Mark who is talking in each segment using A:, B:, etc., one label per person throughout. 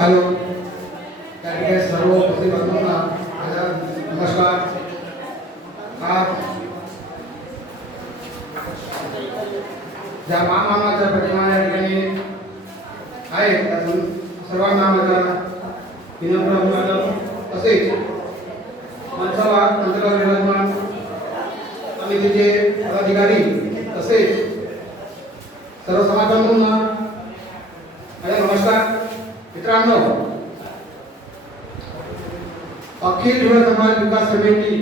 A: Hello. त्या ठिकाणी सर्व उपस्थित बंधूंना माझा नमस्कार. आज ज्या महामानाच्या प्रतिमा या ठिकाणी आहे त्यातून सर्वांना माझा विनम्र अभिवादन तसेच मंचावर मंचावर विराजमान आणि समितीचे पदाधिकारी तसेच सर्व समाजांना बांधवांना माझा नमस्कार. मित्रांनो अखिल हिंदू समाज विकास समिती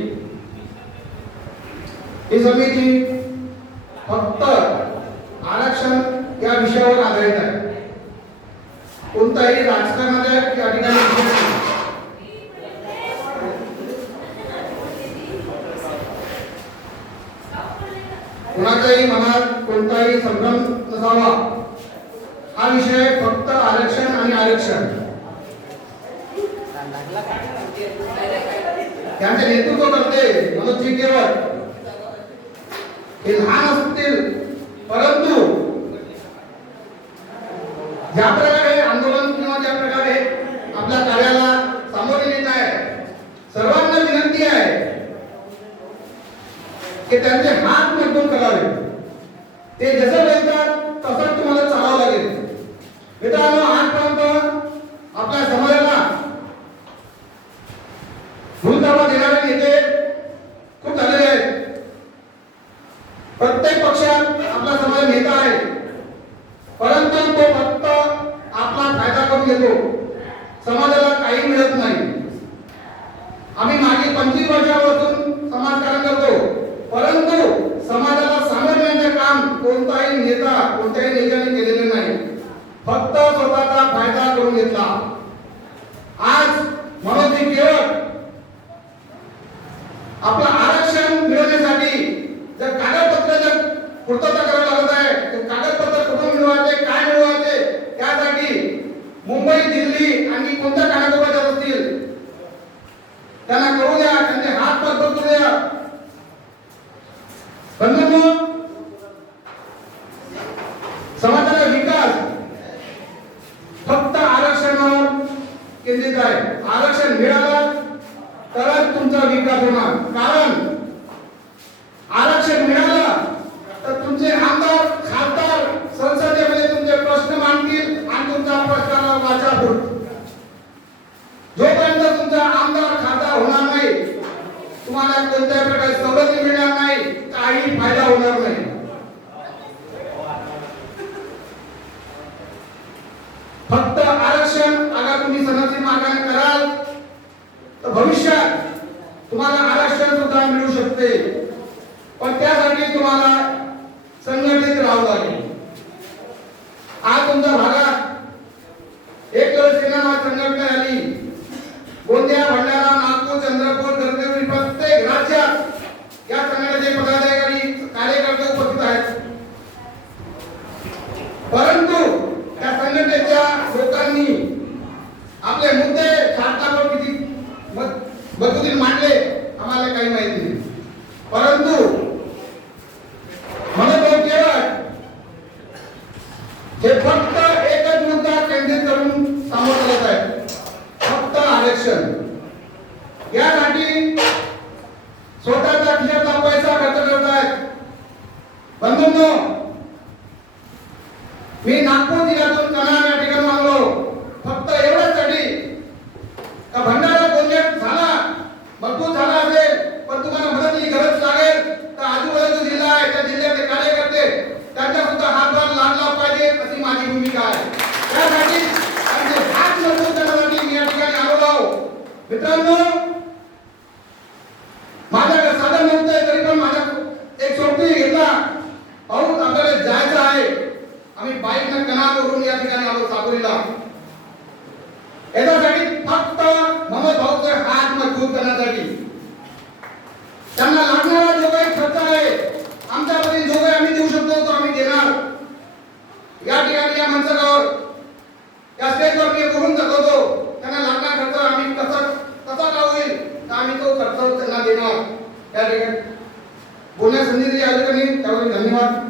A: ही समिती फक्त आरक्षण या विषयावर आधारित आहे. कोणताही राजकारणाचा या ठिकाणी कोणाच्याही मनात कोणताही संभ्रम नसावा. हा विषय फक्त आरक्षण आणि आरक्षण. त्यांचे नेतृत्व करते. मनोजजी केवळ हे लहान असतील परंतु ज्या प्रकारे आंदोलन किंवा ज्या प्रकारे आपल्या कार्याला सामोरे येत आहे सर्वांना विनंती आहे की त्यांचे हात मजबूत करावे. ते जसं बोलतात तसंच तुम्हाला चालावं लागेल मित्रांनो आजपर्यंत आपल्या समाजाला भूलताबा देणारे नेते खूप झालेले आहेत. प्रत्येक पक्षात आपला समाज नेता आहे. परंतु तो फक्त आपला फायदा करून घेतो. समाजाला काही मिळत नाही. आम्ही मागील पंचवीस वर्षापासून समाजकारण करतो. परंतु समाजाला सांगण्याचे काम कोणताही नेता कोणत्याही नेत्याने केलेले नाही. फक्त स्वतःचा फायदा करून घेतला. आज मनोजी केवळ आपलं आरक्षण मिळवण्यासाठी जर कागदपत्र जर पूर्तता करावं लागत आहे तर कागदपत्र कुठून मिळवायचे काय मिळवायचे त्यासाठी मुंबई दिल्ली आणि कोणत्या कागदपत्र असतील? त्यांना करू द्या त्यांचे हात मजबूत करू द्या. बंधूंनो समाजाचा विकास फक्त आरक्षणावर केंद्रित आहे. आरक्षण मिळालं तरच तुमचा विकास होणार. कारण आरक्षण मिळालं तर तुमचे आमदार खासदार संसदेमध्ये तुमचे प्रश्न मांडतील आणि तुमचा प्रश्नाला वाचा फुट जोपर्यंत तुमचा आमदार खासदार होणार नाही तुम्हाला कोणत्याही प्रकारे सवलती मिळणार नाही काही फायदा होणार नाही फक्त आरक्षण अगर तुम्ही सणाची मागणी कराल तर भविष्यात तुम्हाला आरक्षण सुद्धा मिळू शकते. पण त्यासाठी तुम्हाला संघटित राहावं लागेल. आज तुमच्या भागात एक सेना संघटना आली. गोंदिया भंडारा नागपूर चंद्रपूर गडचिरोली प्रत्येक राज्यात या संघटनेचे पदाधिकारी कार्यकर्ते उपस्थित आहेत. परंतु त्या संघटनेच्या लोकांनी आपले मुद्दे मत- मांडले आम्हाला काही माहिती नाही. परंतु मनोभाव केवळ हे फक्त एकच मुद्दा केंद्रित करून समोर चालत आहे. फक्त आरक्षण. यासाठी स्वतःचा खिशातला पैसा खर्च करत आहेत. बंधूंनो मी नागपूर जिल्ह्यातून कनाड या ठिकाणी मागलो फक्त एवढ्यासाठी का भंडारा गोंदियात झाला मजबूत झाला असेल पण तुम्हाला मदतीची गरज लागेल तर आजूबाजूचा जिल्हा आहे त्या जिल्ह्यातले कार्यकर्ते त्यांचा सुद्धा हातभार लागला पाहिजे अशी माझी भूमिका आहे त्यासाठी त्यांचे हात मजबूत करण्यासाठी मी या ठिकाणी आलो आहोत मित्रांनो माझ्याकडे साधन नव्हतं तरी पण माझ्या एक सोबती घेतला. अहो आपल्याला जायचं आहे. आम्ही बाईक न या ठिकाणी आलो चाकोरीला याच्यासाठी फक्त मनोज भाऊचे हात मजबूत करण्यासाठी त्यांना लागणारा जो काही खर्च आहे आमच्यापर्यंत जो काही आम्ही देऊ शकतो तो आम्ही देणार या ठिकाणी या मंचावर या स्टेजवर मी बोलून दाखवतो त्यांना लागणारा खर्च आम्ही कसा कसा का होईल तर आम्ही तो खर्च त्यांना देणार. त्या ठिकाणी बोलण्या संधी दिली आहे त्याबद्दल धन्यवाद.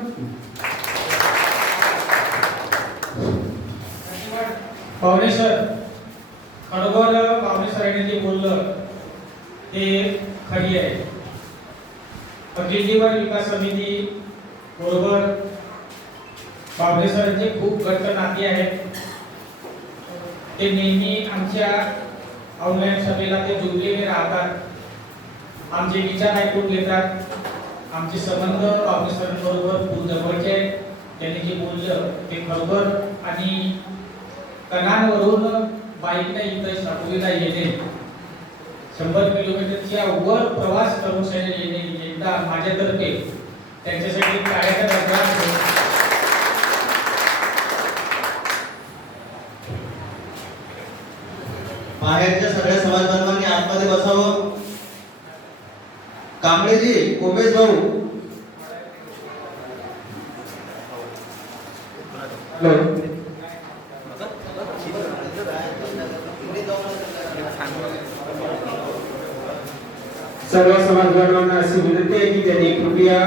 B: पाहुणे सर खरोखर पाहुणे सरांनी जे बोललं ते खरी आहे. पटिंडीवर विकास समिती बरोबर बाबरे सरांचे खूप घट्ट नाती आहेत. ते नेहमी आमच्या ऑनलाईन सभेला ते जुंपलेले राहतात. आमचे विचार ऐकून घेतात. आमचे संबंध ऑफिसरांबरोबर खूप जवळचे आहेत. त्यांनी जे बोललं ते खरोखर आणि कणांवरून बाईकने इथं साठवलेला येणे शंभर किलोमीटरच्या वर प्रवास करून येणे एकदा माझ्यातर्फे. त्यांच्यासाठी टाळ्याचा गजरात होतो.
C: बाहेरच्या सगळ्या समाज बांधवांनी आतमध्ये बसावं. कांबळेजी उमेश भाऊ.
A: सर्व समाज बांधवांना अशी विनंती आहे की त्यांनी कृपया